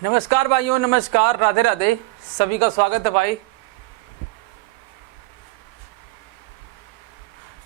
नमस्कार भाइयों, नमस्कार, राधे राधे। सभी का स्वागत है भाई।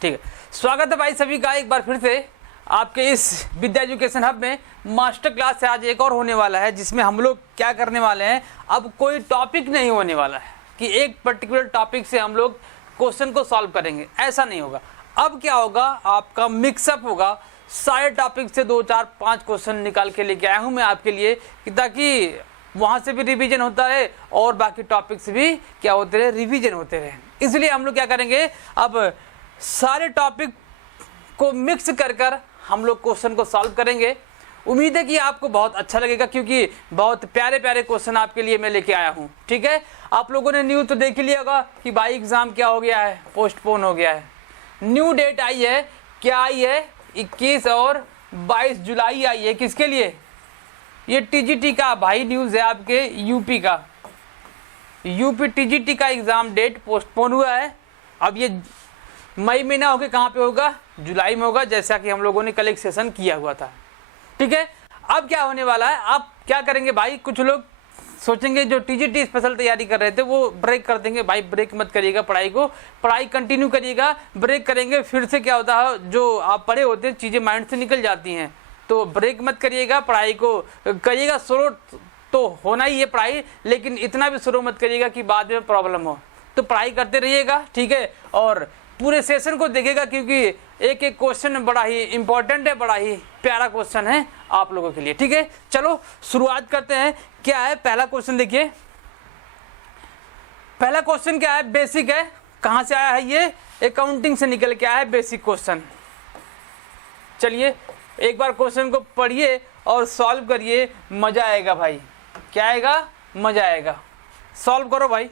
ठीक है, स्वागत है भाई सभी का एक बार फिर से आपके इस विद्या एजुकेशन हब में। मास्टर क्लास से आज एक और होने वाला है, जिसमें हम लोग क्या करने वाले हैं, अब कोई टॉपिक नहीं होने वाला है कि एक पर्टिकुलर टॉपिक से हम लोग क्वेश्चन को सॉल्व करेंगे, ऐसा नहीं होगा। अब क्या होगा, आपका मिक्सअप होगा। सारे टॉपिक से 2, 4, 5 क्वेश्चन निकाल के लेके आया हूं मैं आपके लिए, कि ताकि वहां से भी रिवीजन होता है और बाकी टॉपिक से भी क्या होते रहे, रिवीजन होते रहे। इसलिए हम लोग क्या करेंगे, अब सारे टॉपिक को मिक्स कर हम लोग क्वेश्चन को सॉल्व करेंगे। उम्मीद है कि आपको बहुत अच्छा लगेगा, क्योंकि बहुत प्यारे प्यारे क्वेश्चन आपके लिए मैं लेके आया हूं। ठीक है, आप लोगों ने न्यूज़ तो देख ही लिया होगा कि भाई एग्जाम क्या हो गया है, पोस्टपोन हो गया है। न्यू डेट आई है, क्या आई है, 21 और 22 जुलाई आई है। किसके लिए? ये टीजीटी का भाई न्यूज़ है, आपके यूपी का। यूपी टीजीटी का एग्ज़ाम डेट पोस्टपोन हुआ है। अब ये मई महीना होके कहाँ पे होगा, जुलाई में होगा, जैसा कि हम लोगों ने कल एक सेशन किया हुआ था। ठीक है, अब क्या होने वाला है, आप क्या करेंगे भाई, कुछ लोग सोचेंगे जो टीजीटी स्पेशल तैयारी कर रहे थे वो ब्रेक कर देंगे। भाई ब्रेक मत करिएगा पढ़ाई को, पढ़ाई कंटिन्यू करिएगा। ब्रेक करेंगे फिर से क्या होता है, जो आप पढ़े होते हैं चीज़ें माइंड से निकल जाती हैं। तो ब्रेक मत करिएगा, पढ़ाई को करिएगा। स्लो तो होना ही है पढ़ाई, लेकिन इतना भी स्लो मत करिएगा कि बाद में प्रॉब्लम हो। तो पढ़ाई करते रहिएगा, ठीक है, और पूरे सेशन को देखिएगा, क्योंकि एक एक क्वेश्चन बड़ा ही इंपॉर्टेंट है, बड़ा ही प्यारा क्वेश्चन है आप लोगों के लिए। ठीक है, चलो शुरुआत करते हैं। क्या है पहला क्वेश्चन, देखिए पहला क्वेश्चन क्या है, बेसिक है। कहां से आया है ये, अकाउंटिंग से निकल के आया है बेसिक क्वेश्चन। चलिए एक बार क्वेश्चन को पढ़िए और सॉल्व करिए, मजा आएगा भाई। क्या आएगा, मजा आएगा। सॉल्व करो भाई।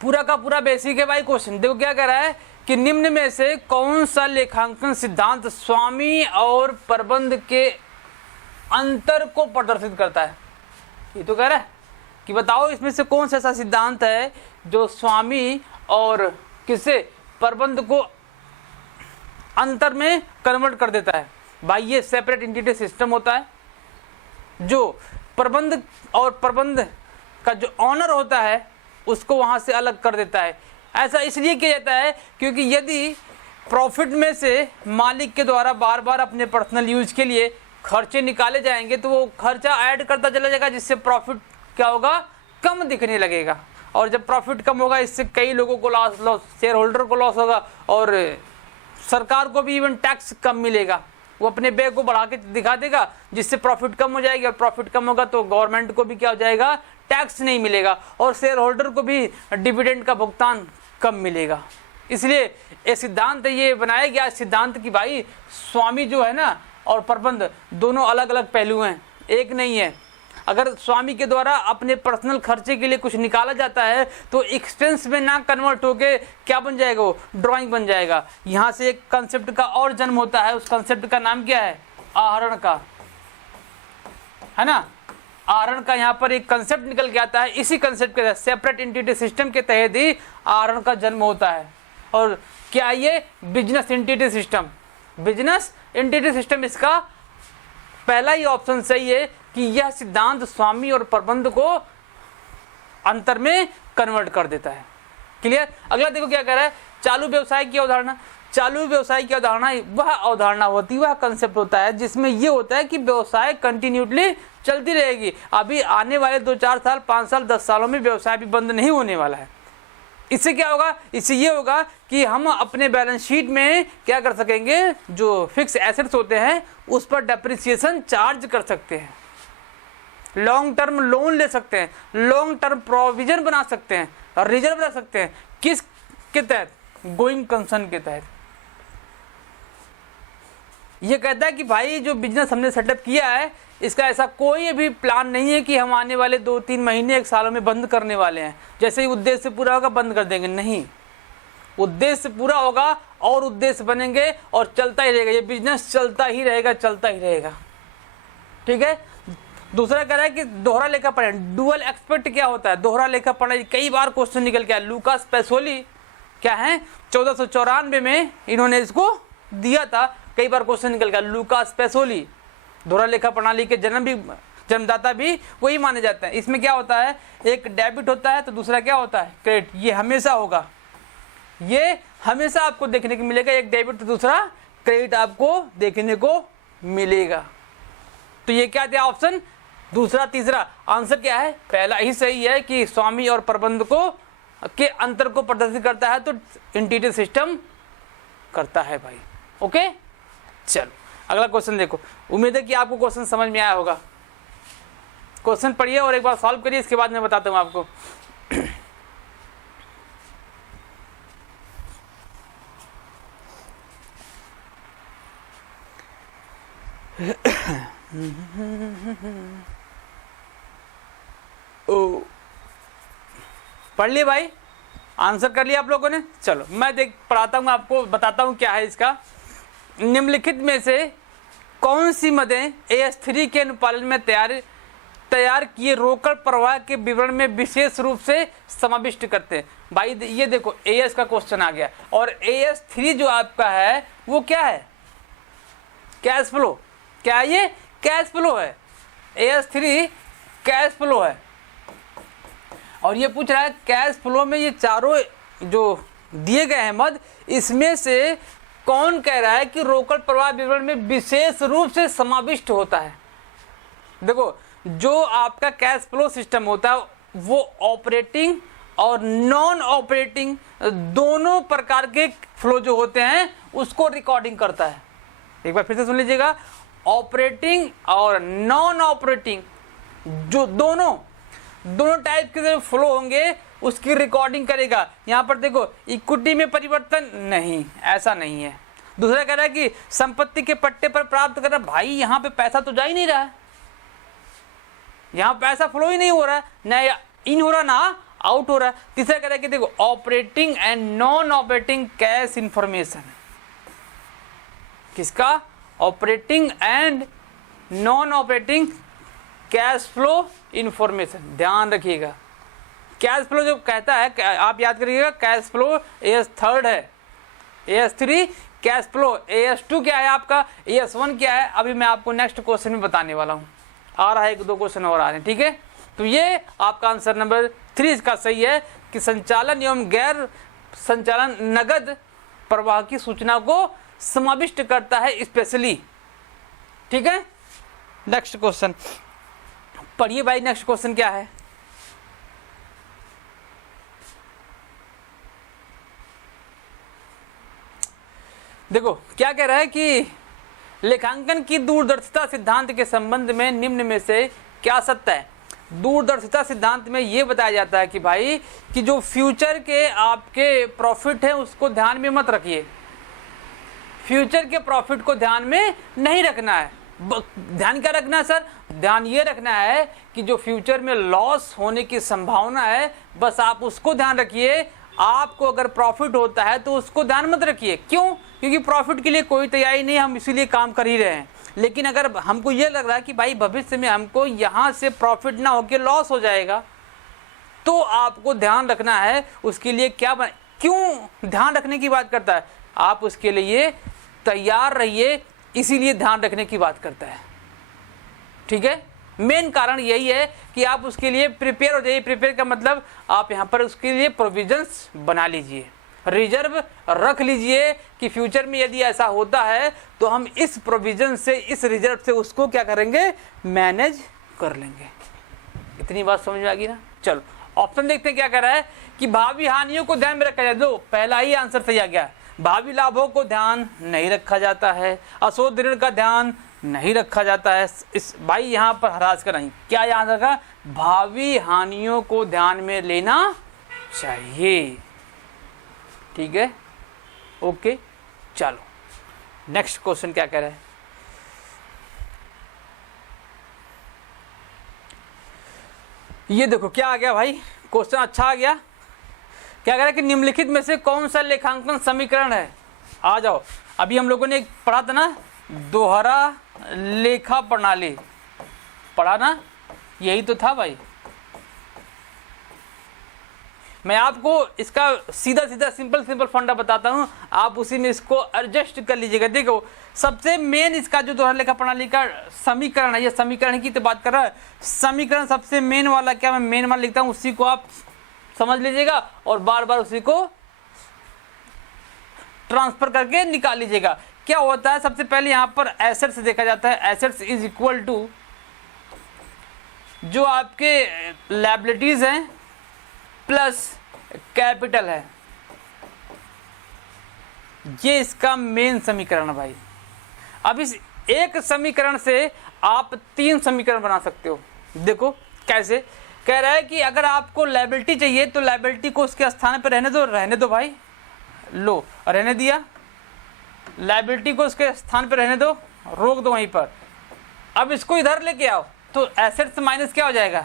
पूरा का पूरा बेसिक है भाई क्वेश्चन। देखो क्या कह रहा है कि निम्न में से कौन सा लेखांकन सिद्धांत स्वामी और प्रबंध के अंतर को प्रदर्शित करता है। ये तो कह रहा है कि बताओ इसमें से कौन सा ऐसा सिद्धांत है जो स्वामी और किसे, प्रबंध को अंतर में कन्वर्ट कर देता है। भाई ये सेपरेट एंटिटी सिस्टम होता है, जो प्रबंध और प्रबंध का जो ऑनर होता है उसको वहां से अलग कर देता है। ऐसा इसलिए किया जाता है क्योंकि यदि प्रॉफिट में से मालिक के द्वारा बार बार अपने पर्सनल यूज के लिए खर्चे निकाले जाएंगे तो वो खर्चा ऐड करता चला जाएगा, जिससे प्रॉफिट क्या होगा, कम दिखने लगेगा। और जब प्रॉफिट कम होगा, इससे कई लोगों को लॉस, शेयर होल्डर को लॉस होगा, और सरकार को भी इवन टैक्स कम मिलेगा। वो अपने व्यय को बढ़ा के दिखा देगा, जिससे प्रॉफिट कम हो जाएगी, और प्रॉफिट कम होगा तो गवर्नमेंट को भी क्या हो जाएगा, टैक्स नहीं मिलेगा, और शेयर होल्डर को भी डिविडेंड का भुगतान कम मिलेगा। इसलिए ये सिद्धांत ये बनाया गया सिद्धांत कि भाई स्वामी जो है ना और प्रबंध दोनों अलग अलग पहलू हैं, एक नहीं है। अगर स्वामी के द्वारा अपने पर्सनल खर्चे के लिए कुछ निकाला जाता है तो एक्सपेंस में ना कन्वर्ट होके क्या बन जाएगा, वो ड्राइंग बन जाएगा। यहाँ से एक कंसेप्ट का और जन्म होता है, उस कंसेप्ट का नाम क्या है, आहरण का, है ना। आहरण का यहाँ पर एक कंसेप्ट निकल के आता है। इसी कंसेप्ट के तहत सेपरेट एंटिटी सिस्टम के तहत ही आहरण का जन्म होता है। और क्या ये business entity system, business entity system इसका पहला ही ऑप्शन सही है कि यह सिद्धांत स्वामी और प्रबंध को अंतर में कन्वर्ट कर देता है। क्लियर। अगला देखो क्या कह रहा है, चालू व्यवसाय की अवधारणा। चालू व्यवसाय की अवधारणा वह अवधारणा होती है, वह कंसेप्ट होता है जिसमें यह होता है कि व्यवसाय कंटिन्यूसली चलती रहेगी। अभी आने वाले 2, 4 साल, 5 साल, 10 सालों में व्यवसाय भी बंद नहीं होने वाला है। इससे क्या होगा, इससे ये होगा कि हम अपने बैलेंस शीट में क्या कर सकेंगे, जो फिक्स एसेट्स होते हैं उस पर डेप्रिसिएशन चार्ज कर सकते हैं, लॉन्ग टर्म लोन ले सकते हैं, लॉन्ग टर्म प्रोविजन बना सकते हैं, और रिजर्व रख सकते हैं। किस के तहत, गोइंग कंसर्न के तहत। ये कहता है कि भाई जो बिजनेस हमने सेटअप किया है इसका ऐसा कोई भी प्लान नहीं है कि हम आने वाले 2-3 महीने 1 सालों में बंद करने वाले हैं, जैसे ही उद्देश्य पूरा होगा बंद कर देंगे। नहीं, उद्देश्य पूरा होगा और उद्देश्य बनेंगे और चलता ही रहेगा। ये बिजनेस चलता ही रहेगा, चलता ही रहेगा। ठीक है। दूसरा कह रहा है कि दोहरा लेखा पढ़ाई, डुअल एक्सपेक्ट क्या होता है, दोहरा लेखा पढ़ाई। कई बार क्वेश्चन निकल के आया। लूकास पैसोली क्या है, 1494 में इन्होंने इसको दिया था, कई बार क्वेश्चन निकल गया। लूकास पेसोली, दोहरा लेखा प्रणाली के जन्मदाता भी वही माने जाते हैं। इसमें क्या होता है, एक डेबिट होता है तो दूसरा क्या होता है, क्रेडिट। ये हमेशा होगा, ये हमेशा आपको देखने को मिलेगा, एक डेबिट तो दूसरा क्रेडिट आपको देखने को मिलेगा। तो ये क्या दिया ऑप्शन, दूसरा तीसरा। आंसर क्या है, पहला ही सही है कि स्वामी और प्रबंधकों के अंतर को प्रदर्शित करता है तो इंटीग्रेटेड सिस्टम करता है भाई। ओके, चलो अगला क्वेश्चन देखो। उम्मीद है कि आपको क्वेश्चन समझ में आया होगा। क्वेश्चन पढ़िए और एक बार सॉल्व करिए, इसके बाद मैं बताता हूं आपको। ओ, पढ़ लिए भाई, आंसर कर लिया आप लोगों ने। चलो मैं पढ़ाता हूँ आपको, बताता हूँ क्या है इसका। निम्नलिखित में से कौन सी मदें AS3 के अनुपालन में तैयार किए रोकड़ प्रवाह के विवरण में विशेष रूप से समाविष्ट करते हैं। भाई ये देखो AS का क्वेश्चन आ गया, और AS3 जो आपका है वो क्या है, कैश फ्लो। क्या है ये, कैश फ्लो है। AS3 कैश फ्लो है, और ये पूछ रहा है कैश फ्लो में ये चारों जो दिए गए हैं मद, इसमें से कौन कह रहा है कि रोकड़ प्रवाह विवरण में विशेष रूप से समाविष्ट होता है। देखो जो आपका कैश फ्लो सिस्टम होता है वो ऑपरेटिंग और नॉन ऑपरेटिंग दोनों प्रकार के फ्लो जो होते हैं उसको रिकॉर्डिंग करता है। एक बार फिर से सुन लीजिएगा, ऑपरेटिंग और नॉन ऑपरेटिंग जो दोनों टाइप के जो फ्लो होंगे उसकी रिकॉर्डिंग करेगा। यहाँ पर देखो इक्विटी में परिवर्तन नहीं, ऐसा नहीं है। दूसरा कह रहा है कि संपत्ति के पट्टे पर प्राप्त करना, भाई यहाँ पे पैसा तो जा ही नहीं रहा है, यहाँ पैसा फ्लो ही नहीं हो रहा है, ना इन हो रहा ना आउट हो रहा है। तीसरा कह रहा है कि देखो operating and non operating cash information, किसका, operating and non operating cash flow information. ध्यान रखिएगा, कैश फ्लो जो कहता है आप याद करिएगा, कैश फ्लो AS3 है, AS3 कैश फ्लो, AS2 क्या है आपका, AS1 क्या है, अभी मैं आपको नेक्स्ट क्वेश्चन में बताने वाला हूँ। आ रहा है, एक दो क्वेश्चन और आ रहे हैं, ठीक है। तो ये आपका आंसर नंबर 3 इसका सही है कि संचालन एवं गैर संचालन नगद प्रवाह की सूचना को समाविष्ट करता है स्पेशली, ठीक है। नेक्स्ट क्वेश्चन पढ़िए भाई, नेक्स्ट क्वेश्चन क्या है। देखो क्या कह रहा है कि लेखांकन की दूरदर्शिता सिद्धांत के संबंध में निम्न में से क्या सत्य है। दूरदर्शिता सिद्धांत में यह बताया जाता है कि भाई कि जो फ्यूचर के आपके प्रॉफिट है उसको ध्यान में मत रखिए, फ्यूचर के प्रॉफिट को ध्यान में नहीं रखना है। ध्यान क्या रखना है सर, ध्यान ये रखना है कि जो फ्यूचर में लॉस होने की संभावना है बस आप उसको ध्यान रखिए। आपको अगर प्रॉफिट होता है तो उसको ध्यान मत रखिए, क्यों, क्योंकि प्रॉफिट के लिए कोई तैयारी नहीं, हम इसीलिए काम कर ही रहे हैं। लेकिन अगर हमको ये लग रहा है कि भाई भविष्य में हमको यहाँ से प्रॉफिट ना होकर लॉस हो जाएगा तो आपको ध्यान रखना है उसके लिए क्या क्यों ध्यान रखने की बात करता है, आप उसके लिए तैयार रहिए, इसीलिए ध्यान रखने की बात करता है, ठीक है। मेन कारण यही है कि आप उसके लिए प्रिपेयर हो जाइए। प्रिपेयर का मतलब आप यहाँ पर उसके लिए प्रोविजंस बना लीजिए, रिजर्व रख लीजिए कि फ्यूचर में यदि ऐसा होता है तो हम इस प्रोविजन से, इस रिजर्व से उसको क्या करेंगे, मैनेज कर लेंगे। इतनी बात समझ में आ गई ना। चलो ऑप्शन देखते हैं क्या कह रहा है कि भावी हानियों को ध्यान में रखा जाए। दो पहला ही आंसर सही आ गया, भावी लाभों को ध्यान नहीं रखा जाता है, अशोध ऋण का ध्यान नहीं रखा जाता है। इस भाई यहाँ पर हरास कर नहीं, क्या याद रखा, भावी हानियों को ध्यान में लेना चाहिए, ठीक है। ओके चलो नेक्स्ट क्वेश्चन क्या कह रहा है। ये देखो क्या आ गया भाई, क्वेश्चन अच्छा आ गया। क्या कह रहा है कि निम्नलिखित में से कौन सा लेखांकन समीकरण है। आ जाओ, अभी हम लोगों ने एक पढ़ा था ना, दोहरा लेखा प्रणाली पढ़ा ना, यही तो था भाई। मैं आपको इसका सीधा सीधा सिंपल फंडा बताता हूं, आप उसी में इसको एडजस्ट कर लीजिएगा। देखो सबसे मेन इसका जो दोहरा लेखा प्रणाली का समीकरण है, ये समीकरण की तो बात कर रहा है, समीकरण सबसे मेन वाला क्या मैं मेन वाला लिखता हूं, उसी को आप समझ लीजिएगा और बार बार उसी को ट्रांसफर करके निकाल लीजिएगा। क्या होता है, सबसे पहले यहां पर एसेट्स देखा जाता है, एसेट्स इज इक्वल टू जो आपके लायबिलिटीज हैं प्लस कैपिटल है, ये इसका मेन समीकरण है भाई। अब इस एक समीकरण से आप 3 समीकरण बना सकते हो। देखो कैसे, कह रहा है कि अगर आपको लायबिलिटी चाहिए तो लायबिलिटी को उसके स्थान पर रहने दो भाई, लो रहने दिया, लायबिलिटी को उसके स्थान पर रहने दो, रोक दो वहीं पर। अब इसको इधर लेके आओ तो एसेट्स माइनस क्या हो जाएगा,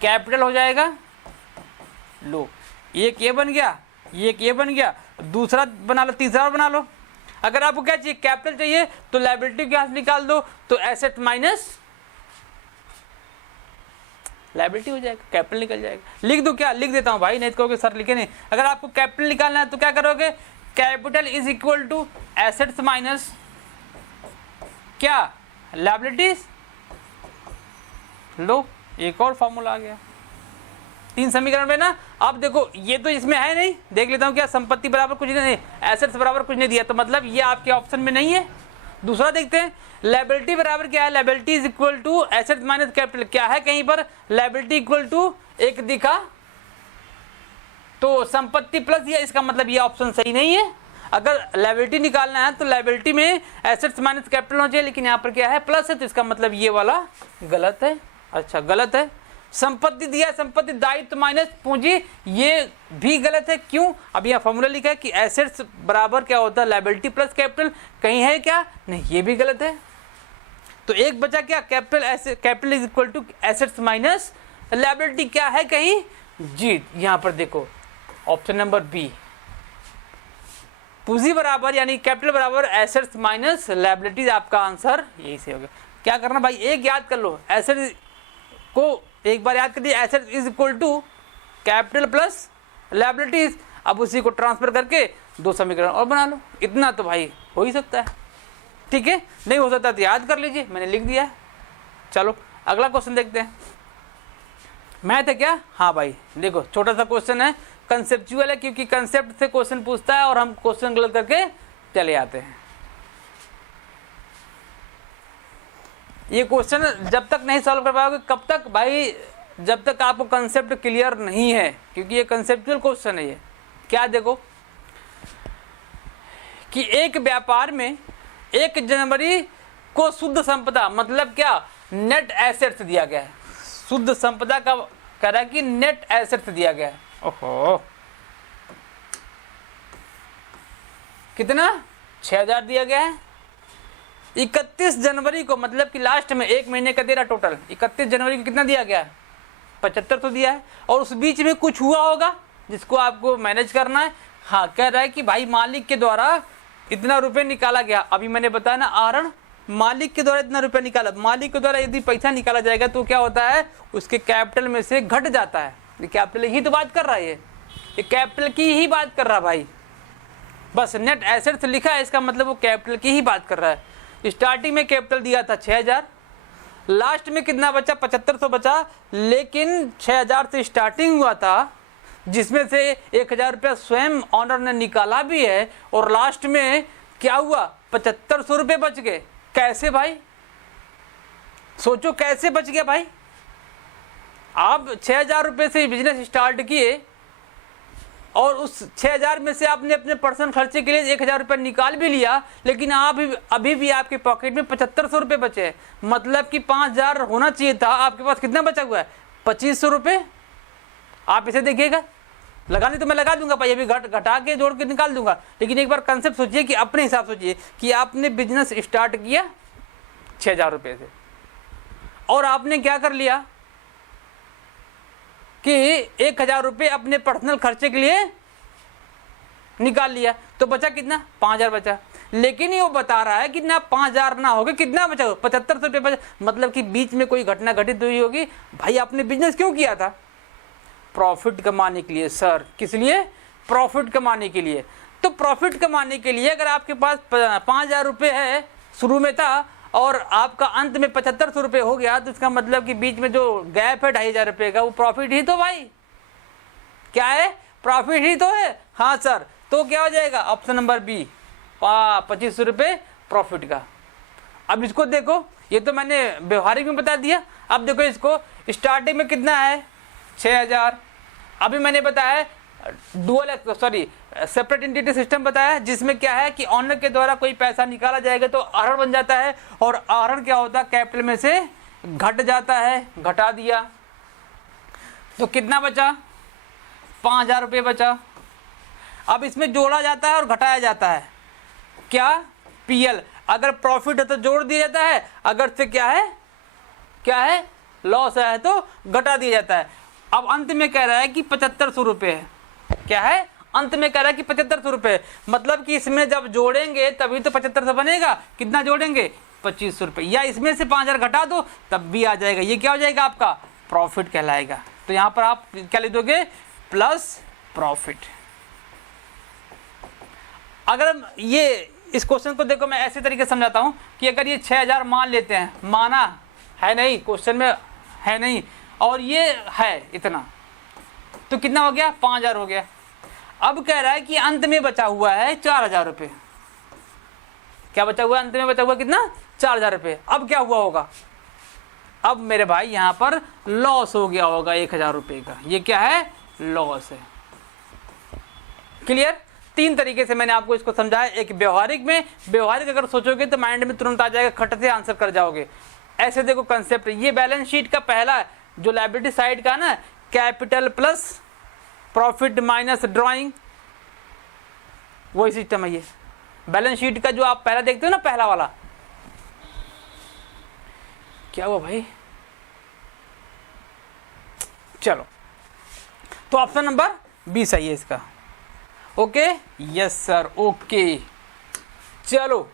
कैपिटल हो जाएगा। लो एक ये बन गया, एक ये बन गया, दूसरा बना लो, तीसरा बना लो। अगर आपको क्या चाहिए, कैपिटल चाहिए, तो लायबिलिटी के यहां निकाल दो, तो एसेट माइनस लायबिलिटी हो जाएगा, कैपिटल निकल जाएगा। लिख दो, क्या लिख देता हूं भाई, नहीं तो कहोगे सर लिखे नहीं। अगर आपको कैपिटल निकालना है तो क्या करोगे, capital is equal to assets minus क्या, लायबिलिटीज। लो एक और फॉर्मूला आ गया, 3 समीकरण में ना। अब देखो ये तो इसमें है नहीं, देख लेता हूं क्या, संपत्ति बराबर कुछ नहीं, एसेट्स बराबर कुछ नहीं दिया, तो मतलब ये आपके ऑप्शन में नहीं है। दूसरा देखते हैं, लायबिलिटी बराबर क्या है, liability is equal to assets minus capital, क्या है कहीं पर लायबिलिटी इक्वल टू एक दिखा तो संपत्ति प्लस, या इसका मतलब ये ऑप्शन सही नहीं है। अगर लायबिलिटी निकालना है तो लायबिलिटी में एसेट्स माइनस कैपिटल होना चाहिए, लेकिन यहाँ पर क्या है प्लस है, तो इसका मतलब ये वाला गलत है। अच्छा गलत है। संपत्ति दिया, संपत्ति दायित्व माइनस पूंजी, ये भी गलत है। क्यों, अब यह फॉर्मूला लिखा है कि एसेट्स बराबर क्या होता है, लायबिलिटी प्लस कैपिटल, कहीं है क्या, नहीं ये भी गलत है। तो एक बचा क्या, capital is equal to assets minus liability, क्या है कहीं जी, यहां पर देखो ऑप्शन नंबर बी, पूंजी बराबर यानी कैपिटल बराबर एसेट्स माइनस लायबिलिटीज, आपका आंसर यही से हो गया। क्या करना भाई, एक याद कर लो, एसेट को एक बार याद कर दिया, asset is equal to capital plus liabilities. अब उसी को ट्रांसफर करके 2 समीकरण और बना लो, इतना तो भाई हो ही सकता है। ठीक है, नहीं हो सकता तो याद कर लीजिए, मैंने लिख दिया है। चलो अगला क्वेश्चन देखते हैं, मैथ है क्या, हाँ भाई देखो छोटा सा क्वेश्चन है, कंसेप्चुअल है, क्योंकि कंसेप्ट से क्वेश्चन पूछता है और हम क्वेश्चन गलत करके चले आते हैं। ये क्वेश्चन जब तक नहीं सॉल्व कर पाओगे, कब तक भाई, जब तक आपको कंसेप्ट क्लियर नहीं है, क्योंकि ये कंसेप्चुअल क्वेश्चन है। ये क्या, देखो कि एक व्यापार में 1 जनवरी को शुद्ध संपदा, मतलब क्या, नेट एसेट्स दिया गया है। शुद्ध संपदा का कह रहा है कि नेट एसेट्स दिया गया है। ओहो, कितना, 6000 दिया गया है। 31 जनवरी को, मतलब कि लास्ट में 1 महीने का दे रहा टोटल, 31 जनवरी को कितना दिया गया, 75 दिया है। और उस बीच में कुछ हुआ होगा जिसको आपको मैनेज करना है। हाँ, कह रहा है कि भाई मालिक के द्वारा इतना रुपए निकाला गया। अभी मैंने बताया ना आहरण, मालिक के द्वारा इतना रुपया निकाला, मालिक के द्वारा यदि पैसा निकाला जाएगा तो क्या होता है, उसके कैपिटल में से घट जाता है। ये कैपिटल ही तो बात कर रहा है, ये कैपिटल की ही बात कर रहा है भाई। बस नेट एसेट्स लिखा है, इसका मतलब वो कैपिटल की ही बात कर रहा है। स्टार्टिंग में कैपिटल दिया था 6000, लास्ट में कितना बचा, 7500 बचा, लेकिन 6000 से स्टार्टिंग हुआ था, जिसमें से 1000 रुपया स्वयं ऑनर ने निकाला भी है, और लास्ट में क्या हुआ, 7500 रुपये बच गए। कैसे भाई, सोचो कैसे बच गया भाई। आप 6000 रुपये से बिजनेस स्टार्ट किए और उस 6000 में से आपने अपने पर्सनल खर्चे के लिए 1000 रुपये निकाल भी लिया, लेकिन आप अभी भी आपके पॉकेट में 7500 रुपये बचे। मतलब कि 5000 होना चाहिए था, आपके पास कितना बचा हुआ है, 2500 रुपये। आप इसे देखिएगा, लगाने तो मैं लगा दूंगा भाई, अभी घटा के जोड़ के निकाल दूंगा, लेकिन एक बार कंसेप्ट सोचिए कि अपने हिसाब सोचिए कि आपने बिजनेस स्टार्ट किया 6000 रुपये से, और आपने क्या कर लिया कि 1000 रुपये अपने पर्सनल खर्चे के लिए निकाल लिया, तो बचा कितना, 5000 बचा। लेकिन ये वो बता रहा है कि ना 5000 ना होगा, कितना बचा, 7500 रुपये बचा। मतलब कि बीच में कोई घटना घटित हुई होगी। भाई आपने बिजनेस क्यों किया था, प्रॉफिट कमाने के लिए। सर किस लिए? प्रॉफिट कमाने के लिए। तो प्रॉफिट कमाने के लिए अगर आपके पास 5,000 रुपये है, शुरू में था, और आपका अंत में 7500 रुपये हो गया, तो इसका मतलब कि बीच में जो गैप है 2,500 रुपये का, वो प्रॉफिट ही तो भाई, क्या है? प्रॉफिट ही तो है। हाँ सर, तो क्या हो जाएगा? ऑप्शन नंबर बी, 2500 रुपये प्रॉफिट का। अब इसको देखो, ये तो मैंने व्यवहारिक में बता दिया। अब देखो इसको, स्टार्टिंग में कितना है? 6,000। अभी मैंने बताया सेपरेट एंटिटी सिस्टम बताया, जिसमें क्या है कि ऑनर के द्वारा कोई पैसा निकाला जाएगा तो आहरण बन जाता है, और आहरण क्या होता है? कैपिटल में से घट जाता है, घटा दिया। तो कितना बचा? 5,000 रुपये बचा। अब इसमें जोड़ा जाता है और घटाया जाता है, क्या? पीएल। अगर प्रॉफिट है तो जोड़ दिया जाता है, अगर से क्या है? लॉस है तो घटा दिया जाता है। अब अंत में कह रहा है कि 7500 रुपये है। क्या है? अंत में कह रहा है कि 7500 रुपये, मतलब कि इसमें जब जोड़ेंगे तभी तो 7500 बनेगा। कितना जोड़ेंगे? 2500 रुपये, या इसमें से 5,000 घटा दो तब भी आ जाएगा। ये क्या हो जाएगा? आपका प्रॉफिट कहलाएगा। तो यहाँ पर आप क्या लिख दोगे? Plus profit. अगर ये इस क्वेश्चन को देखो, मैं ऐसे तरीके से समझाता हूँ कि अगर ये 6,000 मान लेते हैं, माना है नहीं, क्वेश्चन में है नहीं, और ये है इतना, तो कितना हो गया? 5,000 हो गया। अब कह रहा है कि अंत में बचा हुआ है 4,000 रुपये। क्या बचा हुआ? अंत में बचा हुआ कितना? 4,000 रुपये। अब क्या हुआ होगा? अब मेरे भाई यहाँ पर लॉस हो गया होगा 1,000 रुपये का। ये क्या है? लॉस है। क्लियर? 3 तरीके से मैंने आपको इसको समझाया। एक व्यवहारिक में, व्यवहारिक अगर सोचोगे तो माइंड में तुरंत आ जाएगा, खट से आंसर कर जाओगे। ऐसे देखो कंसेप्ट, ये बैलेंस शीट का पहला जो लायबिलिटी साइड का ना, capital plus profit minus drawing, वही सिस्टम है ये बैलेंस शीट का जो आप पहला देखते हो ना, पहला वाला। क्या हुआ भाई? चलो, तो ऑप्शन नंबर बी सही है इसका। Okay, yes sir, okay. चलो,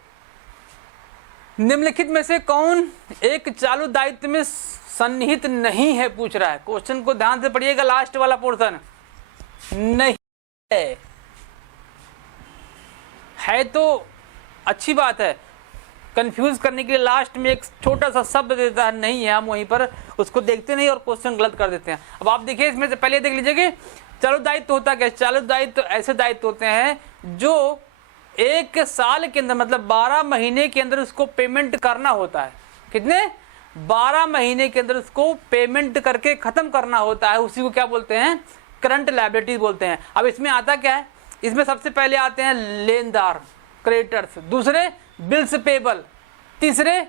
निम्नलिखित में से कौन एक चालू दायित्व में सन्निहित नहीं है, पूछ रहा है। क्वेश्चन को ध्यान से पढ़िएगा, लास्ट वाला पोर्शन। नहीं है तो अच्छी बात है, कंफ्यूज करने के लिए लास्ट में एक छोटा सा शब्द देता है, नहीं है, हम वहीं पर उसको देखते नहीं और क्वेश्चन गलत कर देते हैं। अब आप देखिए, इसमें से पहले देख लीजिए कि चालू दायित्व होता क्या? चालू दायित्व ऐसे दायित्व होते हैं जो 1 साल के अंदर, मतलब 12 महीने के अंदर उसको पेमेंट करना होता है। कितने? 12 महीने के अंदर उसको पेमेंट करके खत्म करना होता है। उसी को क्या बोलते हैं? करंट लायबिलिटी बोलते हैं। अब इसमें आता क्या है? इसमें सबसे पहले आते हैं लेनदार, क्रेडिटर्स, दूसरे बिल्स पेबल, तीसरे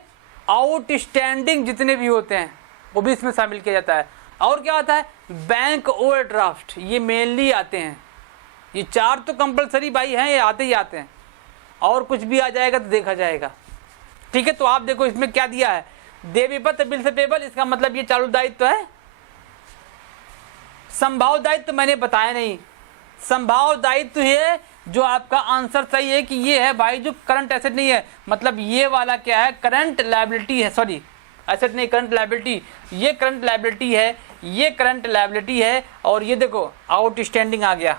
आउटस्टैंडिंग जितने भी होते हैं वो भी इसमें शामिल किया जाता है। और क्या आता है? बैंक ओवरड्राफ्ट, ये मेनली आते हैं। ये 4 तो कंपलसरी भाई हैं, ये आते ही आते हैं, और कुछ भी आ जाएगा तो देखा जाएगा। ठीक है, तो आप देखो इसमें क्या दिया है, देय विपत्र बिल से पेबल, इसका मतलब ये चालू दायित्व है। संभाव दायित्व मैंने बताया नहीं, संभाव दायित्व है जो आपका आंसर सही है कि ये है भाई जो करंट एसेट नहीं है, मतलब ये वाला क्या है? करंट लायबिलिटी है, सॉरी एसेट नहीं, करंट लायबिलिटी। ये करंट लायबिलिटी है, ये करंट लायबिलिटी है, और ये देखो आउटस्टैंडिंग आ गया,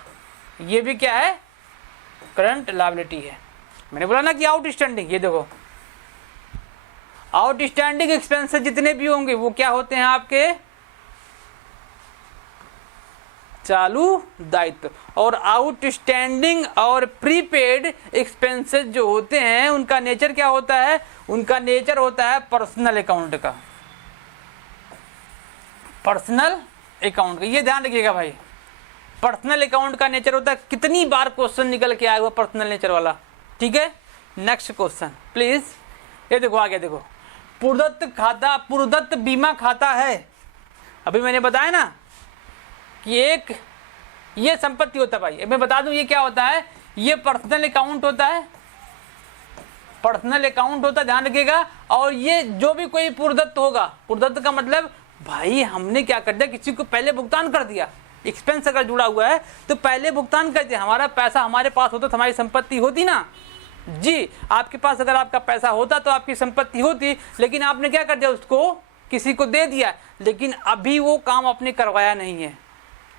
ये भी क्या है? करंट लायबिलिटी है। मैंने बोला ना कि आउटस्टैंडिंग, ये देखो आउटस्टैंडिंग एक्सपेंसेस जितने भी होंगे वो क्या होते हैं? आपके चालू दायित्व। और आउटस्टैंडिंग और प्रीपेड एक्सपेंसेस जो होते हैं उनका नेचर क्या होता है? उनका नेचर होता है पर्सनल अकाउंट का, पर्सनल अकाउंट का। ये ध्यान रखिएगा भाई, पर्सनल अकाउंट का नेचर होता है। कितनी बार क्वेश्चन निकल के आया हुआ पर्सनल नेचर वाला। ठीक है, नेक्स्ट क्वेश्चन प्लीज। ये देखो आगे देखो, पुरदत्त खाता, पुरदत्त बीमा खाता है। अभी मैंने बताया ना कि एक ये संपत्ति होता है भाई। मैं बता दूं ये क्या होता है? ये पर्सनल अकाउंट होता है, पर्सनल अकाउंट होता है, ध्यान रखिएगा। और ये जो भी कोई पुरदत्त होगा, पुरदत्त का मतलब भाई हमने क्या कर दिया, किसी को पहले भुगतान कर दिया। एक्सपेंस अगर जुड़ा हुआ है तो पहले भुगतान कर दिया। हमारा पैसा हमारे पास होता तो हमारी संपत्ति होती ना जी। आपके पास अगर आपका पैसा होता तो आपकी संपत्ति होती, लेकिन आपने क्या कर दिया? उसको किसी को दे दिया, लेकिन अभी वो काम आपने करवाया नहीं है।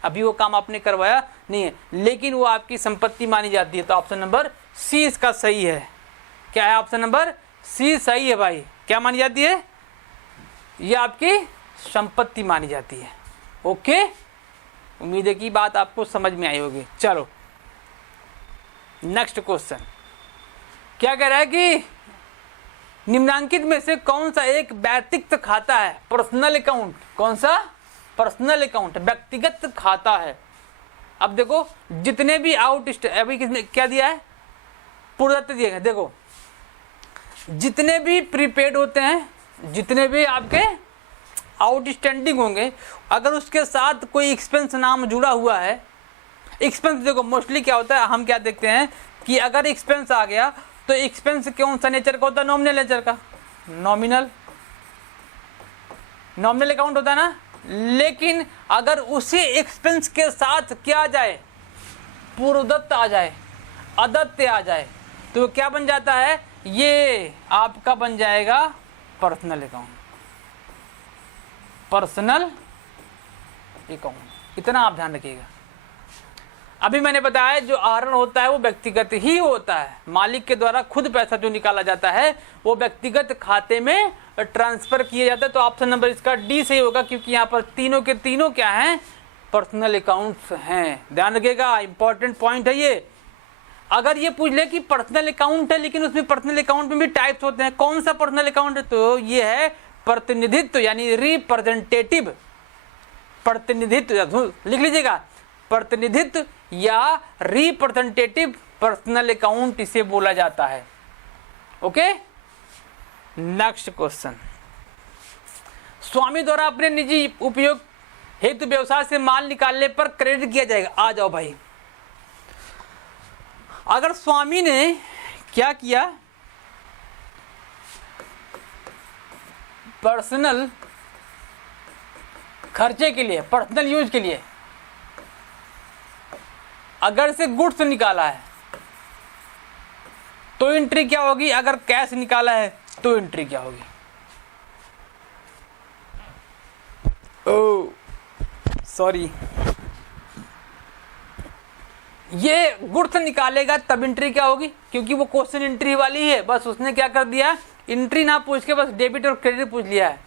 अभी वो काम आपने करवाया नहीं है, लेकिन वो आपकी संपत्ति मानी जाती है। तो ऑप्शन नंबर सी इसका सही है। क्या है? ऑप्शन नंबर सी सही है भाई। क्या मानी जाती है? ये आपकी संपत्ति मानी जाती है। ओके, उम्मीद है कि बात आपको समझ में आई होगी। चलो नेक्स्ट क्वेश्चन क्या कह रहा है कि निम्नांकित में से कौन सा एक व्यक्तिगत खाता है? Personal account. कौन सा? पर्सनल अकाउंट, व्यक्तिगत खाता है। अब देखो जितने भी अभी किसने क्या दिया है? पूर्वदत्त दिए गए। देखो जितने भी प्रीपेड होते हैं, जितने भी आपके आउटस्टैंडिंग होंगे, अगर उसके साथ कोई एक्सपेंस नाम जुड़ा हुआ है, एक्सपेंस देखो मोस्टली क्या होता है, हम क्या देखते हैं कि अगर एक्सपेंस आ गया तो एक्सपेंस कौन सा नेचर का होता है? नॉमिनल नेचर का, नॉमिनल अकाउंट होता है ना। लेकिन अगर उसी एक्सपेंस के साथ क्या आ जाए? पूर्वदत्त आ जाए, अदत्त आ जाए, तो क्या बन जाता है? ये आपका बन जाएगा पर्सनल अकाउंट। पर्सनल अकाउंट, इतना आप ध्यान रखिएगा। अभी मैंने बताया जो आहरण होता है वो व्यक्तिगत ही होता है। मालिक के द्वारा खुद पैसा जो निकाला जाता है वो व्यक्तिगत खाते में ट्रांसफर किया जाता है। तो ऑप्शन नंबर इसका डी सही होगा, क्योंकि यहाँ पर तीनों के तीनों क्या हैं? पर्सनल अकाउंट्स हैं। ध्यान रखिएगा, इंपॉर्टेंट पॉइंट है ये। अगर ये पूछ ले कि पर्सनल अकाउंट है लेकिन उसमें पर्सनल अकाउंट में भी टाइप्स होते हैं, कौन सा पर्सनल अकाउंट है? तो ये है प्रतिनिधित्व यानी रिप्रेजेंटेटिव। प्रतिनिधित्व लिख लीजिएगा, प्रतिनिधित्व या रिप्रेजेंटेटिव पर्सनल अकाउंट इसे बोला जाता है। Okay, next question. स्वामी द्वारा अपने निजी उपयोग हेतु व्यवसाय से माल निकालने पर क्रेडिट किया जाएगा। आ जाओ भाई, अगर स्वामी ने क्या किया? पर्सनल खर्चे के लिए, पर्सनल यूज के लिए अगर से गुड्स निकाला है तो एंट्री क्या होगी? अगर कैश निकाला है तो एंट्री क्या होगी? ओह सॉरी, ये गुड्स निकालेगा तब एंट्री क्या होगी? क्योंकि वो क्वेश्चन एंट्री वाली है, बस उसने क्या कर दिया? एंट्री ना पूछ के बस डेबिट और क्रेडिट पूछ लिया है।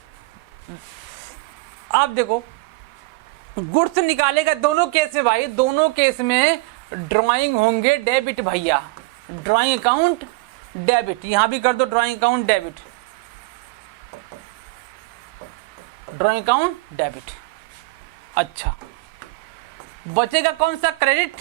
आप देखो गुड्स निकालेगा दोनों केस में भाई, दोनों केस में ड्राइंग होंगे डेबिट भैया। ड्राइंग अकाउंट डेबिट, यहां भी कर दो drawing account debit, drawing account debit. अच्छा बचेगा कौन सा? क्रेडिट।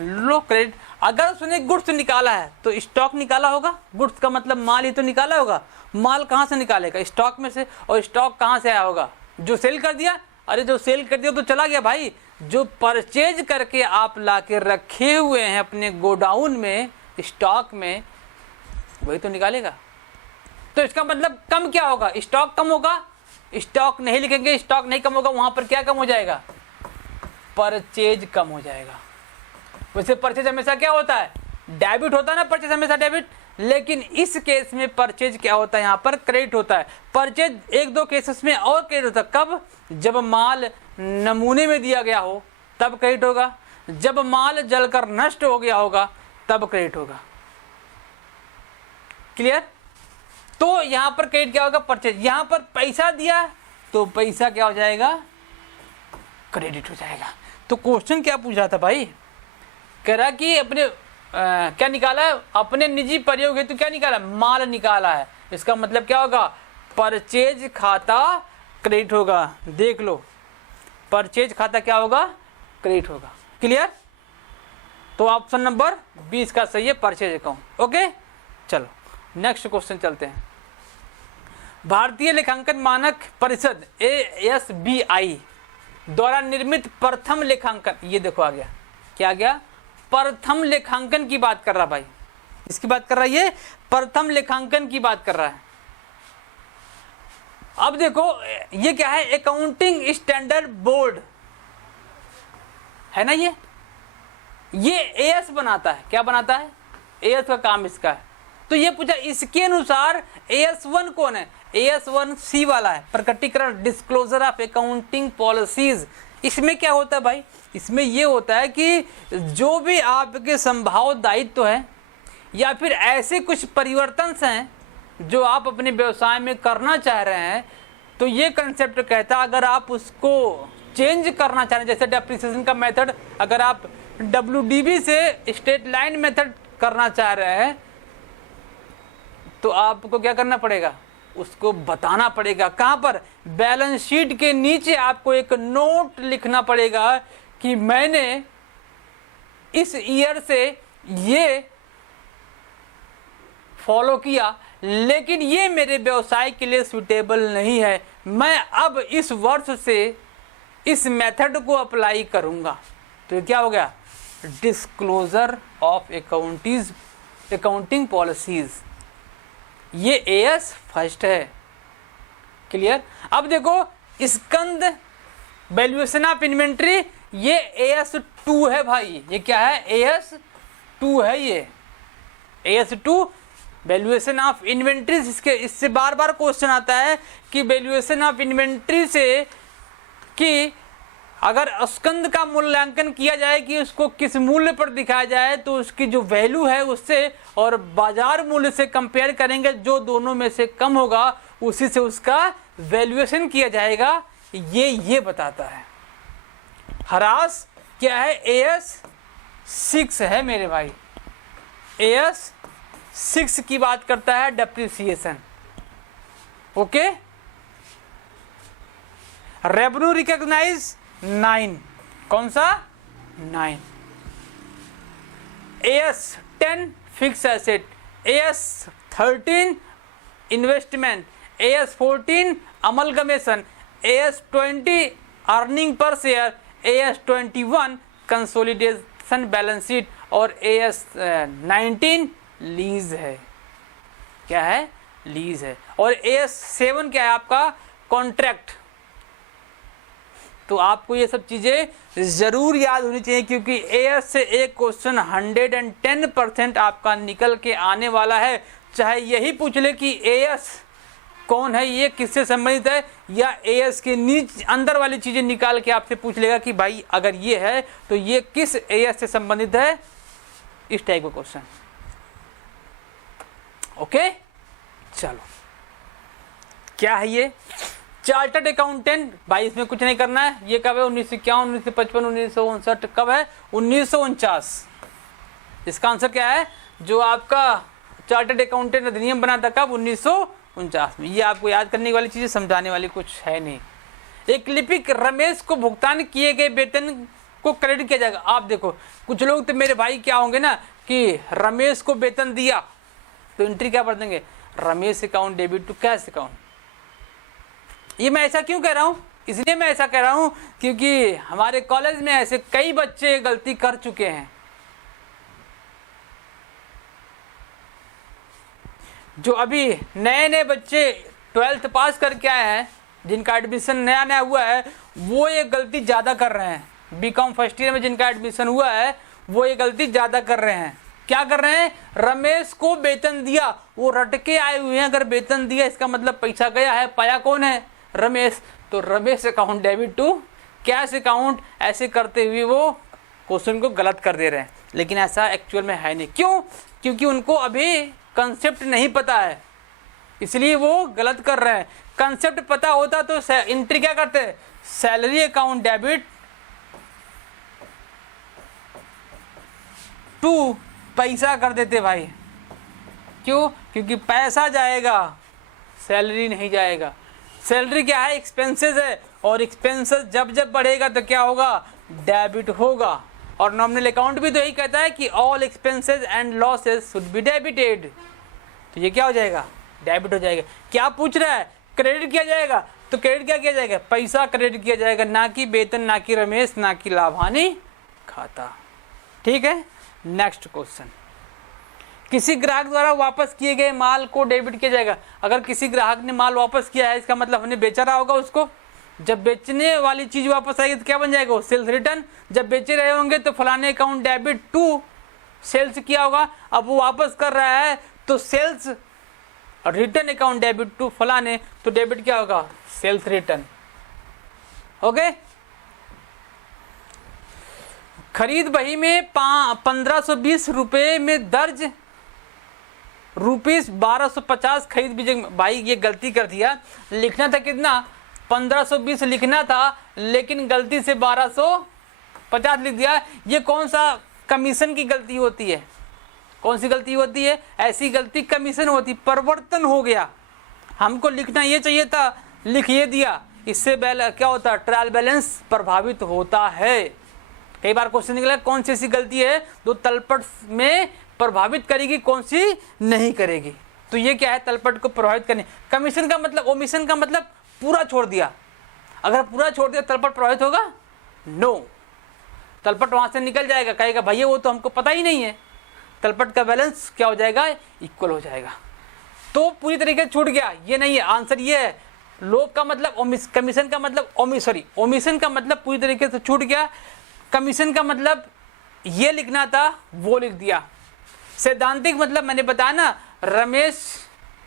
लो क्रेडिट। अगर उसने गुड्स निकाला है तो स्टॉक निकाला होगा। गुड्स का मतलब माल ही तो निकाला होगा। माल कहां से निकालेगा? स्टॉक में से। और स्टॉक कहां से आया होगा? जो सेल कर दिया। अरे जो सेल कर दिया तो चला गया भाई। जो परचेज करके आप लाके रखे हुए हैं अपने गोडाउन में, स्टॉक में, वही तो निकालेगा। तो इसका मतलब कम क्या होगा? स्टॉक कम होगा। स्टॉक नहीं लिखेंगे, स्टॉक नहीं कम होगा, वहां पर क्या कम हो जाएगा? परचेज कम हो जाएगा। वैसे परचेज हमेशा क्या होता है? डेबिट होता है ना, परचेज हमेशा डेबिट। लेकिन इस केस में परचेज क्या होता है? यहाँ पर क्रेडिट होता है। परचेज एक दो केसेस में और क्रेडिट होता है। कब? जब माल नमूने में दिया गया हो तब क्रेडिट होगा, जब माल जलकर नष्ट हो गया होगा तब क्रेडिट होगा। क्लियर? तो यहां पर क्रेडिट क्या होगा? परचेज। यहां पर पैसा दिया तो पैसा क्या हो जाएगा? क्रेडिट हो जाएगा। तो क्वेश्चन क्या पूछ रहा था भाई? कह रहा कि अपने क्या निकाला है? अपने निजी प्रयोग हेतु क्या निकाला? माल निकाला है। इसका मतलब क्या होगा? परचेज खाता क्रेडिट होगा। देख लो, परचेज खाता क्या होगा? क्रेडिट होगा। क्लियर? तो ऑप्शन नंबर 20 का सही है, परचेज अकाउंट। ओके, चलो नेक्स्ट क्वेश्चन चलते हैं। भारतीय लेखांकन मानक परिषद ASBI द्वारा निर्मित प्रथम लेखांकन, ये देखो आ गया, क्या आ गया? प्रथम लेखांकन की बात कर रहा भाई। इसकी बात कर रहा है, ये प्रथम लेखांकन की बात कर रहा है। अब देखो ये क्या है? अकाउंटिंग स्टैंडर्ड बोर्ड है ना। ये एएस बनाता है। क्या बनाता है? एएस का काम इसका है। तो ये पूछा इसके अनुसार AS1 कौन है? AS1 C वाला है, प्रकटीकरण डिस्क्लोजर ऑफ अकाउंटिंग पॉलिसीज। इसमें क्या होता है भाई, इसमें ये होता है कि जो भी आपके संभावित दायित्व है या फिर ऐसे कुछ परिवर्तन हैं जो आप अपने व्यवसाय में करना चाह रहे हैं, तो ये कंसेप्ट कहता है अगर आप उसको चेंज करना चाह रहे हैं, जैसे डेप्रिसिएशन का मेथड, अगर आप WDV से स्ट्रेट लाइन मेथड करना चाह रहे हैं तो आपको क्या करना पड़ेगा, उसको बताना पड़ेगा। कहाँ पर, बैलेंस शीट के नीचे आपको एक नोट लिखना पड़ेगा कि मैंने इस ईयर से ये फॉलो किया, लेकिन ये मेरे व्यवसाय के लिए सुटेबल नहीं है, मैं अब इस वर्ष से इस मेथड को अप्लाई करूंगा। तो ये क्या हो गया, डिस्क्लोजर ऑफ अकाउंटिंग पॉलिसीज, ये AS फर्स्ट है। क्लियर। अब देखो स्कंद वैल्यूएशन ऑफ इन्वेंट्री, ये AS2 है भाई, ये क्या है, AS2 है, ये AS2 वैल्यूएशन ऑफ इन्वेंट्रीज। इससे बार बार क्वेश्चन आता है कि वैल्यूएशन ऑफ इन्वेंट्री से कि अगर स्कंद का मूल्यांकन किया जाए कि उसको किस मूल्य पर दिखाया जाए, तो उसकी जो वैल्यू है उससे और बाजार मूल्य से कंपेयर करेंगे, जो दोनों में से कम होगा उसी से उसका वैल्यूएशन किया जाएगा, ये बताता है। हरास क्या है, AS6 है मेरे भाई, AS6 की बात करता है डेप्रिसिएशन। ओके। रेवेन्यू रिकॉग्नाइज 9, कौन सा 9। AS10 fix asset, AS13 investment, AS14 amalgamation, AS20 earning per share, AS21 consolidation balance sheet और AS19 लीज है। क्या है, लीज है। और AS7 क्या है आपका, कॉन्ट्रैक्ट। तो आपको ये सब चीजें जरूर याद होनी चाहिए, क्योंकि AS से एक क्वेश्चन 110% आपका निकल के आने वाला है। चाहे यही पूछ ले कि AS कौन है, ये किससे संबंधित है, या AS के नीचे अंदर वाली चीजें निकाल के आपसे पूछ लेगा कि भाई अगर ये है तो ये किस AS से संबंधित है, इस टाइप का क्वेश्चन। ओके, चलो क्या है ये चार्टर्ड अकाउंटेंट। भाई इसमें कुछ नहीं करना है, ये कब है, 1951, 1955, 1959, कब है, 1949। इसका आंसर क्या है, जो आपका चार्टर्ड अकाउंटेंट अधिनियम बना था कब, 1949 में। ये आपको याद करने वाली चीजें, समझाने वाली कुछ है नहीं। एक लिपिक रमेश को भुगतान किए गए वेतन को क्रेडिट किया जाएगा। आप देखो कुछ लोग तो मेरे भाई क्या होंगे ना कि रमेश को वेतन दिया तो एंट्री क्या भर देंगे, Ramesh account debit to cash account. ये मैं ऐसा क्यों कह रहा हूं, इसलिए मैं ऐसा कह रहा हूं क्योंकि हमारे कॉलेज में ऐसे कई बच्चे गलती कर चुके हैं, जो अभी नए नए बच्चे 12th पास करके आए हैं, जिनका एडमिशन नया नया हुआ है, वो ये गलती ज़्यादा कर रहे हैं। BCom फर्स्ट ईयर में जिनका एडमिशन हुआ है वो ये गलती ज़्यादा कर रहे हैं। क्या कर रहे हैं, रमेश को वेतन दिया, वो रटके आए हुए हैं। अगर वेतन दिया इसका मतलब पैसा गया है, पाया कौन है, रमेश। तो Ramesh account debit to cash account, ऐसे करते हुए वो क्वेश्चन को गलत कर दे रहे हैं, लेकिन ऐसा एक्चुअल में है नहीं। क्यों, क्योंकि उनको अभी कंसेप्ट नहीं पता है, इसलिए वो गलत कर रहे हैं। कंसेप्ट पता होता तो एंट्री क्या करते, सैलरी अकाउंट डेबिट टू पैसा कर देते भाई। क्यों, क्योंकि पैसा जाएगा, सैलरी नहीं जाएगा। सैलरी क्या है, एक्सपेंसेस है, और एक्सपेंसेस जब जब बढ़ेगा तो क्या होगा, डेबिट होगा। और नॉमिनल अकाउंट भी तो यही कहता है कि all expenses and losses should be debited. तो ये क्या हो जाएगा, डेबिट हो जाएगा। क्या पूछ रहा है, क्रेडिट किया जाएगा, तो क्रेडिट क्या किया जाएगा, पैसा क्रेडिट किया जाएगा, ना कि वेतन, ना कि रमेश, ना कि लाभानी खाता। ठीक है, नेक्स्ट क्वेश्चन। किसी ग्राहक द्वारा वापस किए गए माल को डेबिट किया जाएगा। अगर किसी ग्राहक ने माल वापस किया है, इसका मतलब हमने बेचा रहा होगा उसको। जब बेचने वाली चीज वापस आएगी तो क्या बन जाएगा, सेल्स रिटर्न। जब बेचे रहे होंगे तो फलाने अकाउंट डेबिट टू सेल्स किया होगा। अब वो वापस कर रहा है तो sales return account debit to फलाने, तो डेबिट क्या होगा, सेल्स रिटर्न। ओके, खरीद बही में 1520 रुपए में दर्ज ₹1250 खरीद बीजे। भाई ये गलती कर दिया, लिखना था कितना 1520 लिखना था, लेकिन गलती से 1250 लिख दिया। ये कौन सा कमीशन की गलती होती है? कौन सी गलती होती है? ऐसी गलती कमीशन होती, परिवर्तन हो गया। हमको लिखना ये चाहिए था, लिख ये दिया, इससे क्या होता है? ट्रायल बैलेंस प्रभावित होता है। कई बार क्वेश्चन निकला कौन सी ऐसी गलती है जो तलपट में प्रभावित करेगी, कौन सी नहीं करेगी। तो ये क्या है? तलपट को प्रभावित करने। कमीशन का मतलब, ओमिशन का मतलब पूरा छोड़ दिया। अगर पूरा छोड़ दिया तलपट प्रभावित होगा? नो, तलपट वहां से निकल जाएगा, कहेगा भैया वो तो हमको पता ही नहीं है। तलपट का बैलेंस क्या हो जाएगा? इक्वल हो जाएगा। तो पूरी तरीके से छूट गया, ये नहीं है आंसर। ये है लोप का मतलब कमीशन का मतलब ओमिशन का मतलब पूरी तरीके से छूट गया। कमीशन का मतलब ये लिखना था, वो लिख दिया। सैद्धांतिक मतलब मैंने बताया ना, रमेश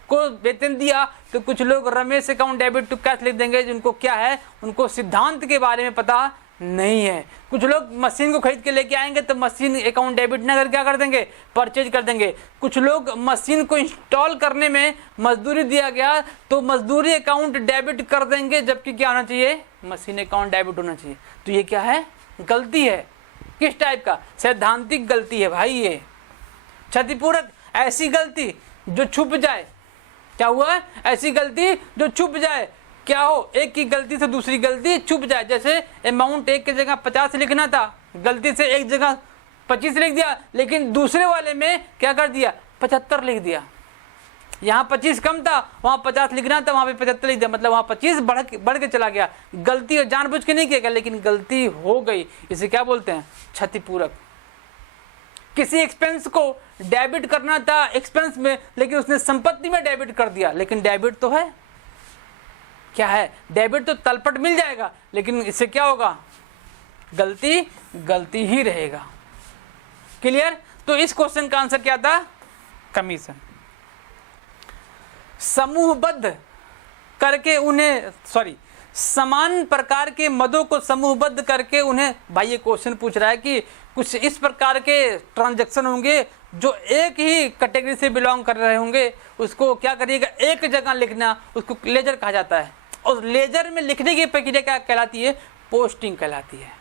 को वेतन दिया तो कुछ लोग Ramesh account debit to cash लिख देंगे, जिनको क्या है, उनको सिद्धांत के बारे में पता नहीं है। कुछ लोग मशीन को खरीद के लेके आएंगे तो मशीन अकाउंट डेबिट ना कर क्या कर देंगे? परचेज कर देंगे। कुछ लोग मशीन को इंस्टॉल करने में मजदूरी दिया गया तो मजदूरी अकाउंट डेबिट कर देंगे, जबकि क्या होना चाहिए? मशीन अकाउंट डेबिट होना चाहिए। तो ये क्या है? गलती है। किस टाइप का? सैद्धांतिक गलती है भाई ये। क्षतिपूरक, ऐसी गलती जो छुप जाए। क्या हुआ? ऐसी गलती जो छुप जाए। क्या हो? एक की गलती से दूसरी गलती छुप जाए। जैसे अमाउंट एक की जगह 50 लिखना था, गलती से एक जगह 25 लिख दिया, लेकिन दूसरे वाले में क्या कर दिया? 75 लिख दिया। यहाँ 25 कम था, वहां 50 लिखना था, वहां पे 75 लिख दिया, मतलब वहां 25 बढ़ के चला गया। गलती जानबूझ के नहीं किया गया, लेकिन गलती हो गई। इसे क्या बोलते हैं? क्षतिपूरक। किसी एक्सपेंस को डेबिट करना था एक्सपेंस में, लेकिन उसने संपत्ति में डेबिट कर दिया, लेकिन डेबिट तो है। क्या है? डेबिट तो तलपट मिल जाएगा, लेकिन इससे क्या होगा? गलती ही रहेगा। क्लियर? तो इस क्वेश्चन का आंसर क्या था? कमीशन। समूहबद्ध करके उन्हें समान प्रकार के मदों को समूहबद्ध करके उन्हें, भाई ये क्वेश्चन पूछ रहा है कि कुछ इस प्रकार के ट्रांजैक्शन होंगे जो एक ही कैटेगरी से बिलोंग कर रहे होंगे, उसको क्या करिएगा? एक जगह लिखना, उसको लेजर कहा जाता है। और लेजर में लिखने की प्रक्रिया क्या कहलाती है? पोस्टिंग कहलाती है।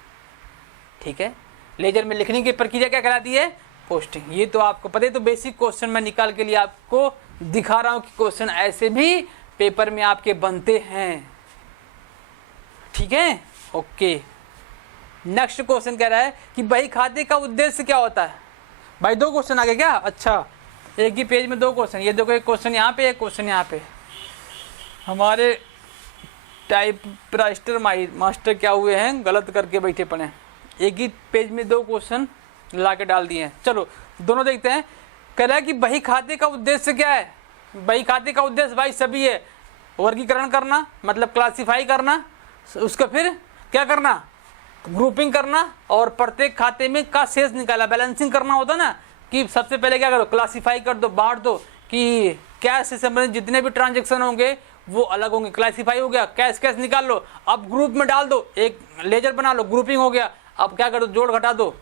ठीक है, लेजर में लिखने की प्रक्रिया क्या कहलाती है? पोस्टिंग। ये तो आपको पता है। तो बेसिक क्वेश्चन मैं निकाल के लिए आपको दिखा रहा हूं कि क्वेश्चन ऐसे भी पेपर में आपके बनते हैं। ठीक है, ओके। नेक्स्ट क्वेश्चन कह रहा है कि बही खाते का उद्देश्य क्या होता है? भाई दो क्वेश्चन आ गए क्या? अच्छा, एक ही पेज में दो क्वेश्चन। ये देखो, एक क्वेश्चन यहाँ पे, एक क्वेश्चन यहाँ पे। हमारे टाइप राइटर मास्टर क्या हुए हैं, गलत करके बैठे पड़े हैं। एक ही पेज में दो क्वेश्चन ला के डाल दिए हैं। चलो दोनों देखते हैं। कह रहा है कि बही खाते का उद्देश्य क्या है? बही खाते का उद्देश्य भाई सभी है। वर्गीकरण करना, मतलब क्लासिफाई करना, उसका फिर क्या करना? ग्रुपिंग करना, और प्रत्येक खाते में का शेष निकाला, बैलेंसिंग करना होता ना, कि सबसे पहले क्या करो? क्लासिफाई कर दो, बांट दो कि कैश से संबंधित जितने भी ट्रांजेक्शन होंगे वो अलग होंगे। क्लासिफाई हो गया, कैश निकाल लो, अब ग्रुप में डाल दो, एक लेजर बना लो, ग्रुपिंग हो गया। अब क्या करो? जोड़ घटा दो,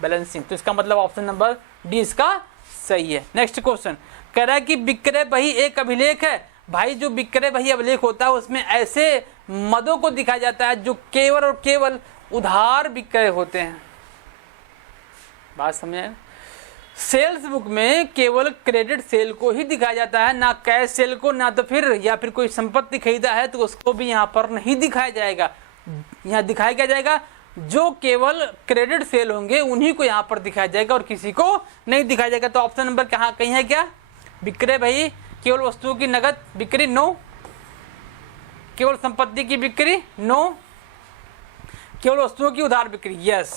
बैलेंसिंग। तो इसका मतलब ऑप्शन नंबर डी इसका सही है। नेक्स्ट क्वेश्चन कह रहा है कि विक्रय बही एक अभिलेख है। भाई जो विक्रय बही अभिलेख होता है उसमें ऐसे मदों को दिखाया जाता है जो केवल और केवल उधार विक्रय होते हैं। बात समझे? सेल्स बुक में केवल क्रेडिट सेल को ही दिखाया जाता है, ना कैश सेल को, ना तो फिर या फिर कोई संपत्ति खरीदा है तो उसको भी यहाँ पर नहीं दिखाया जाएगा। यहाँ दिखाया क्या जाएगा? जो केवल क्रेडिट सेल होंगे उन्हीं को यहाँ पर दिखाया जाएगा और किसी को नहीं दिखाया जाएगा। तो ऑप्शन नंबर कहाँ कहीं है क्या? विक्रय बही केवल वस्तुओं की नगद बिक्री, नो। केवल संपत्ति की बिक्री, नो। केवल वस्तुओं की उधार बिक्री, यस।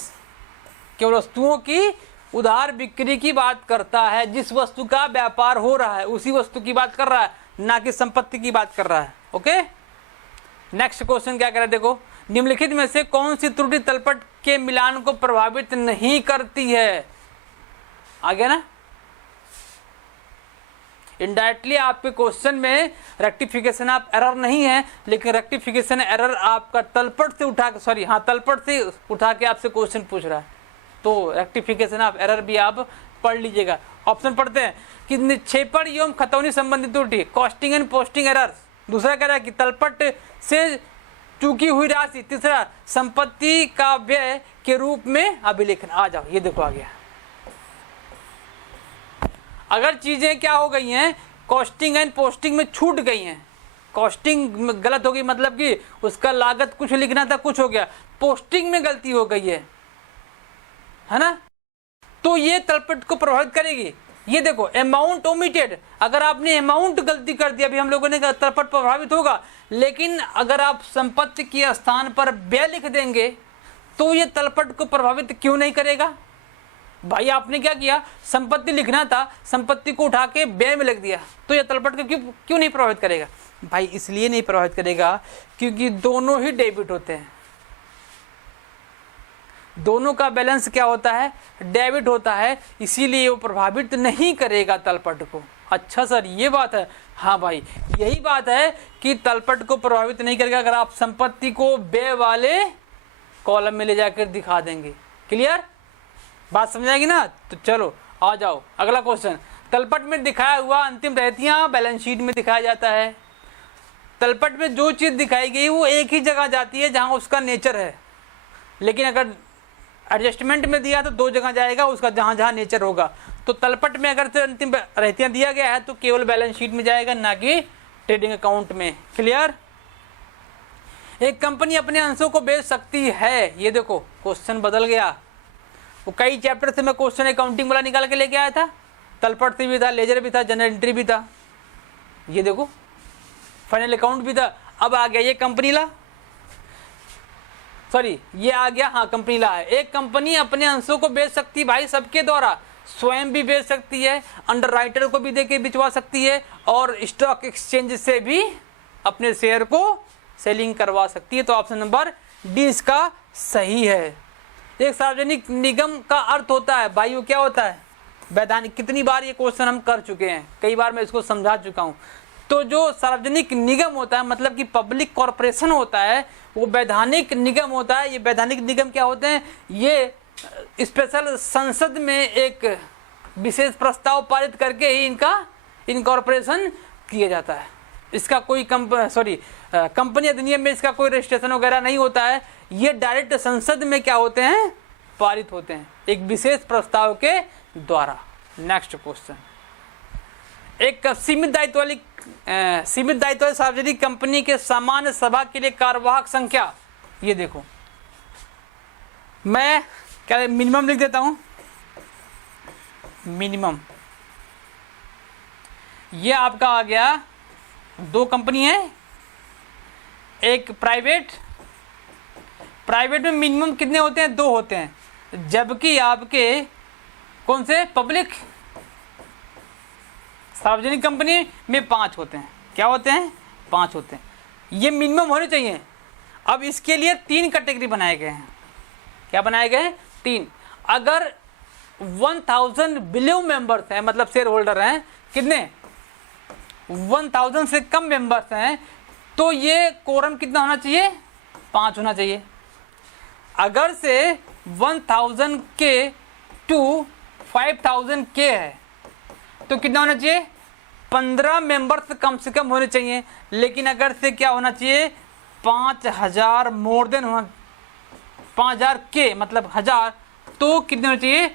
केवल वस्तुओं की उधार बिक्री की बात करता है। जिस वस्तु का व्यापार हो रहा है उसी वस्तु की बात कर रहा है, ना कि संपत्ति की बात कर रहा है। ओके, नेक्स्ट क्वेश्चन क्या कह रहा है? देखो, निम्नलिखित में से कौन सी त्रुटि तलपट के मिलान को प्रभावित नहीं करती है? आ गया ना? इनडायरेक्टली आपके क्वेश्चन में रेक्टिफिकेशन ऑफ एरर नहीं है, लेकिन रेक्टिफिकेशन एरर आपका तलपट से उठा के आपसे क्वेश्चन पूछ रहा है। तो रेक्टिफिकेशन ऑफ एरर भी आप पढ़ लीजिएगा। ऑप्शन पढ़ते हैं कि निक्षेपण एवं खतौनी संबंधित त्रुटि, कॉस्टिंग एंड पोस्टिंग एरर। दूसरा कह रहा है कि तलपट से चूकी हुई राशि। तीसरा संपत्ति का व्यय के रूप में अभिलेखन। आ जाओ, ये देखो आ गया। अगर चीजें क्या हो गई हैं, कॉस्टिंग एंड पोस्टिंग में छूट गई हैं, कॉस्टिंग गलत हो गई मतलब कि उसका लागत कुछ लिखना था, कुछ हो गया, पोस्टिंग में गलती हो गई है ना, तो ये तलपट को प्रभावित करेगी। ये देखो अमाउंट ओमिटेड, अगर आपने अमाउंट गलती कर दिया, अभी हम लोगों ने कहा तलपट प्रभावित होगा, लेकिन अगर आप संपत्ति के स्थान पर व्यय लिख देंगे तो ये तलपट को प्रभावित क्यों नहीं करेगा? भाई आपने क्या किया, संपत्ति लिखना था, संपत्ति को उठा के व्यय में लिख दिया, तो ये तलपट को क्यों नहीं प्रभावित करेगा? भाई इसलिए नहीं प्रभावित करेगा क्योंकि दोनों ही डेबिट होते हैं, दोनों का बैलेंस क्या होता है, डेबिट होता है, इसीलिए वो प्रभावित नहीं करेगा तलपट को। अच्छा सर ये बात है, हाँ भाई यही बात है कि तलपट को प्रभावित नहीं करेगा अगर आप संपत्ति को व्यय वाले कॉलम में ले जाकर दिखा देंगे। क्लियर, बात समझ आएगी ना? तो चलो आ जाओ अगला क्वेश्चन। तलपट में दिखाया हुआ अंतिम रहतियां बैलेंस शीट में दिखाया जाता है। तलपट में जो चीज दिखाई गई वो एक ही जगह जाती है जहां उसका नेचर है, लेकिन अगर एडजस्टमेंट में दिया तो दो जगह जाएगा, उसका जहां जहां नेचर होगा। तो तलपट में अगर अंतिम रहतियां दिया गया है तो केवल बैलेंस शीट में जाएगा, ना कि ट्रेडिंग अकाउंट में। क्लियर। एक कंपनी अपने अंशों को बेच सकती है, ये देखो क्वेश्चन बदल गया। वो कई चैप्टर से मैं क्वेश्चन अकाउंटिंग वाला निकाल के लेके आया था, तलपट से भी था, लेजर भी था, जनरल एंट्री भी था, ये देखो फाइनल अकाउंट भी था। अब आ गया ये कंपनी ला, सॉरी ये आ गया, हाँ कंपनी ला है। एक कंपनी अपने अंशों को बेच सकती है भाई सबके द्वारा, स्वयं भी बेच सकती है, अंडर राइटर को भी देके बिचवा सकती है, और स्टॉक एक्सचेंज से भी अपने शेयर को सेलिंग करवा सकती है। तो ऑप्शन नंबर डी इसका सही है। एक सार्वजनिक निगम का अर्थ होता है भाई, वो क्या होता है, वैधानिक। कितनी बार ये क्वेश्चन हम कर चुके हैं, कई बार मैं इसको समझा चुका हूँ। तो जो सार्वजनिक निगम होता है मतलब कि पब्लिक कॉरपोरेशन होता है, वो वैधानिक निगम होता है। ये वैधानिक निगम क्या होते हैं, ये स्पेशल संसद में एक विशेष प्रस्ताव पारित करके ही इनका इनकॉर्पोरेशन किया जाता है। इसका कोई कंपनी अधिनियम में इसका कोई रजिस्ट्रेशन वगैरह नहीं होता है, ये डायरेक्ट संसद में क्या होते हैं, पारित होते हैं एक विशेष प्रस्ताव के द्वारा। Next question. एक सीमित दायित्व वाली सार्वजनिक कंपनी के सामान्य सभा के लिए कार्यवाहक संख्या, ये देखो मैं क्या मिनिमम लिख देता हूं, मिनिमम ये आपका आ गया, दो कंपनी है, एक प्राइवेट में मिनिमम कितने होते हैं, दो होते हैं, जबकि आपके कौन से पब्लिक सार्वजनिक कंपनी में 5 होते हैं। क्या होते हैं, 5 होते हैं, ये मिनिमम होने चाहिए। अब इसके लिए 3 कैटेगरी बनाए गए हैं। क्या बनाए गए हैं, 3। अगर 1000 बिलो मेंबर्स हैं, मतलब शेयर होल्डर हैं, कितने 1000 से कम मेंबर्स हैं, तो ये कोरम कितना होना चाहिए, 5 होना चाहिए। अगर से 1000 के टू 5000 के है तो कितना होना चाहिए, 15 मेंबर्स कम से कम होने चाहिए। लेकिन अगर से क्या होना चाहिए, 5000 मोर देन होना, 5000 के मतलब 1000, तो कितने होने चाहिए,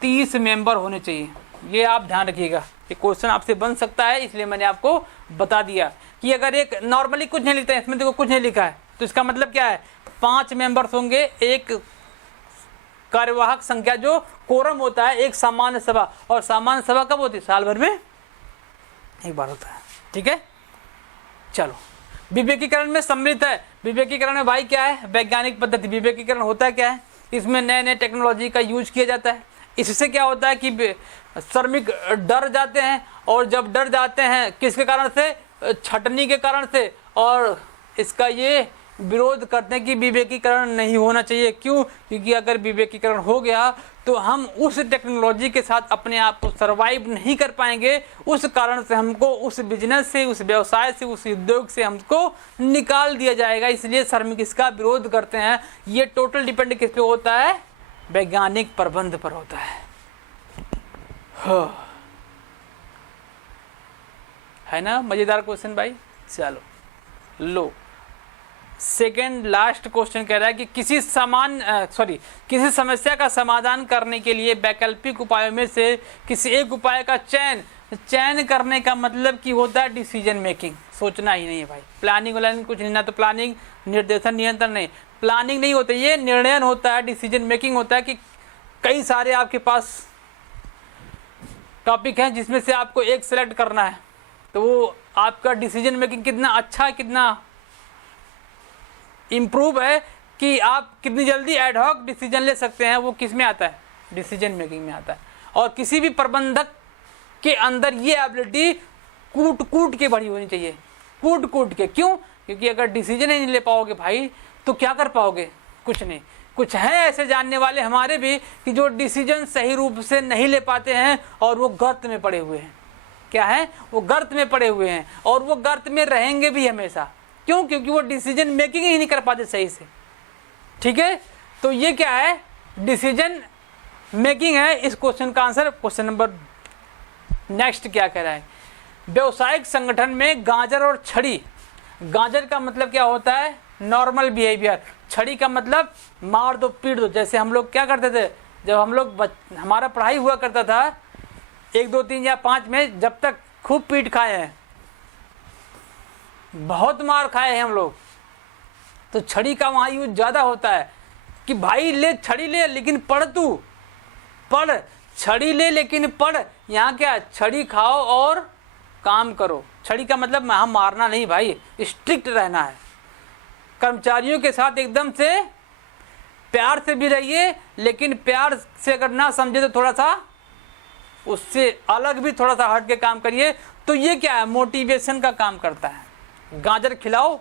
30 मेंबर होने चाहिए। ये आप ध्यान रखिएगा, ये क्वेश्चन आपसे बन सकता है, इसलिए मैंने आपको बता दिया कि अगर एक नॉर्मली कुछ नहीं लिखता है, इसमें देखो कुछ नहीं लिखा है, तो इसका मतलब क्या है, 5 मेंबर्स होंगे, एक कार्यवाहक संख्या जो कोरम होता है, एक सामान्य सभा, और सामान्य सभा कब होती है, साल भर में एक बार होता है। ठीक है, चलो विवेकीकरण में सम्मिलित है। विवेकीकरण में भाई क्या है, वैज्ञानिक पद्धति। विवेकीकरण होता क्या है, इसमें नए नए टेक्नोलॉजी का यूज किया जाता है। इससे क्या होता है कि श्रमिक डर जाते हैं, और जब डर जाते हैं किसके कारण से, छटनी के कारण से, और इसका ये विरोध करते हैं कि विवेकीकरण नहीं होना चाहिए। क्यों, क्योंकि अगर विवेकीकरण हो गया तो हम उस टेक्नोलॉजी के साथ अपने आप को सरवाइव नहीं कर पाएंगे, उस कारण से हमको उस बिजनेस से, उस व्यवसाय से, उस उद्योग से हमको निकाल दिया जाएगा। इसलिए श्रमिक इसका विरोध करते हैं। ये टोटल डिपेंड किस पे होता है, वैज्ञानिक प्रबंध पर होता है। है ना मजेदार क्वेश्चन भाई। चलो लो, सेकेंड लास्ट क्वेश्चन कह रहा है कि किसी समस्या का समाधान करने के लिए वैकल्पिक उपायों में से किसी एक उपाय का चयन करने का मतलब कि होता है डिसीजन मेकिंग। सोचना ही नहीं है भाई, प्लानिंग व्लानिंग कुछ नहीं, ना तो प्लानिंग, निर्देशन, नियंत्रण नहीं, प्लानिंग नहीं होता, ये निर्णय होता है, डिसीजन मेकिंग होता है कि कई सारे आपके पास टॉपिक हैं जिसमें से आपको एक सेलेक्ट करना है, तो वो आपका डिसीजन मेकिंग कितना अच्छा, कितना इम्प्रूव है कि आप कितनी जल्दी एडहॉक डिसीजन ले सकते हैं, वो किस में आता है, डिसीजन मेकिंग में आता है। और किसी भी प्रबंधक के अंदर ये एबिलिटी कूट के भरी होनी चाहिए, कूट के। क्यों? क्योंकि अगर डिसीजन ही नहीं ले पाओगे भाई तो क्या कर पाओगे, कुछ नहीं। कुछ हैं ऐसे जानने वाले हमारे भी कि जो डिसीजन सही रूप से नहीं ले पाते हैं और वो गर्त में पड़े हुए हैं। क्या है? वो गर्त में पड़े हुए हैं और वो गर्त में रहेंगे भी हमेशा। क्यों? क्योंकि वो डिसीजन मेकिंग ही नहीं कर पाते सही से। ठीक है, तो ये क्या है, डिसीजन मेकिंग है इस क्वेश्चन का आंसर। क्वेश्चन नंबर नेक्स्ट क्या कह रहा है, व्यवसायिक संगठन में गाजर और छड़ी, गाजर का मतलब क्या होता है, नॉर्मल बिहेवियर, छड़ी का मतलब मार दो पीट दो। जैसे हम लोग क्या करते थे जब हम लोग हमारा पढ़ाई हुआ करता था 1, 2, 3 या 5 में, जब तक खूब पीट खाए हैं, बहुत मार खाए हैं हम लोग, तो छड़ी का वहाँ यूज ज़्यादा होता है कि भाई ले छड़ी ले लेकिन पढ़, तू पढ़, छड़ी ले लेकिन पढ़। यहाँ क्या, छड़ी खाओ और काम करो। छड़ी का मतलब हम मारना नहीं भाई, स्ट्रिक्ट रहना है। कर्मचारियों के साथ एकदम से प्यार से भी रहिए, लेकिन प्यार से अगर ना समझे तो थोड़ा सा उससे अलग भी थोड़ा सा हट के काम करिए। तो ये क्या है, मोटिवेशन का काम करता है। गाजर खिलाओ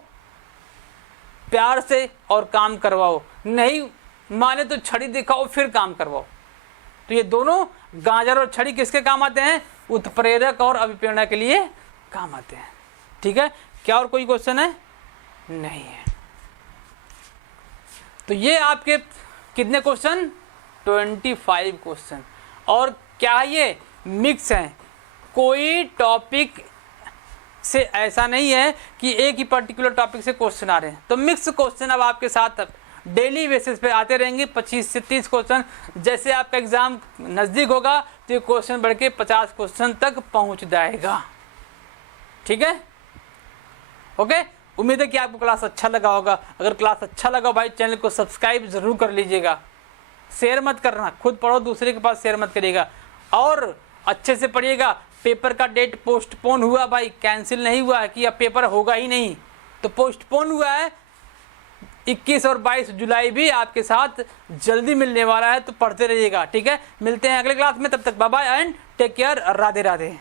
प्यार से और काम करवाओ, नहीं माने तो छड़ी दिखाओ फिर काम करवाओ। तो ये दोनों गाजर और छड़ी किसके काम आते हैं, उत्प्रेरक और अभिप्रेरणा के लिए काम आते हैं। ठीक है, क्या और कोई क्वेश्चन है? नहीं है। तो ये आपके कितने क्वेश्चन, 25 क्वेश्चन। और क्या ये मिक्स हैं, कोई टॉपिक से ऐसा नहीं है कि एक ही पर्टिकुलर टॉपिक से क्वेश्चन आ रहे हैं। तो मिक्स क्वेश्चन अब आपके साथ डेली बेसिस पे आते रहेंगे, 25 से 30 क्वेश्चन। जैसे आपका एग्जाम नज़दीक होगा तो ये क्वेश्चन बढ़ के 50 क्वेश्चन तक पहुंच जाएगा। ठीक है, ओके। उम्मीद है कि आपको क्लास अच्छा लगा होगा। अगर क्लास अच्छा लगा भाई, चैनल को सब्सक्राइब जरूर कर लीजिएगा। शेयर मत करना, खुद पढ़ो, दूसरे के पास शेयर मत करिएगा। और अच्छे से पढ़िएगा। पेपर का डेट पोस्टपोन हुआ भाई, कैंसिल नहीं हुआ है कि अब पेपर होगा ही नहीं, तो पोस्टपोन हुआ है। 21 और 22 जुलाई भी आपके साथ जल्दी मिलने वाला है, तो पढ़ते रहिएगा। ठीक है, मिलते हैं अगले क्लास में, तब तक bye bye and take care. Radhe Radhe.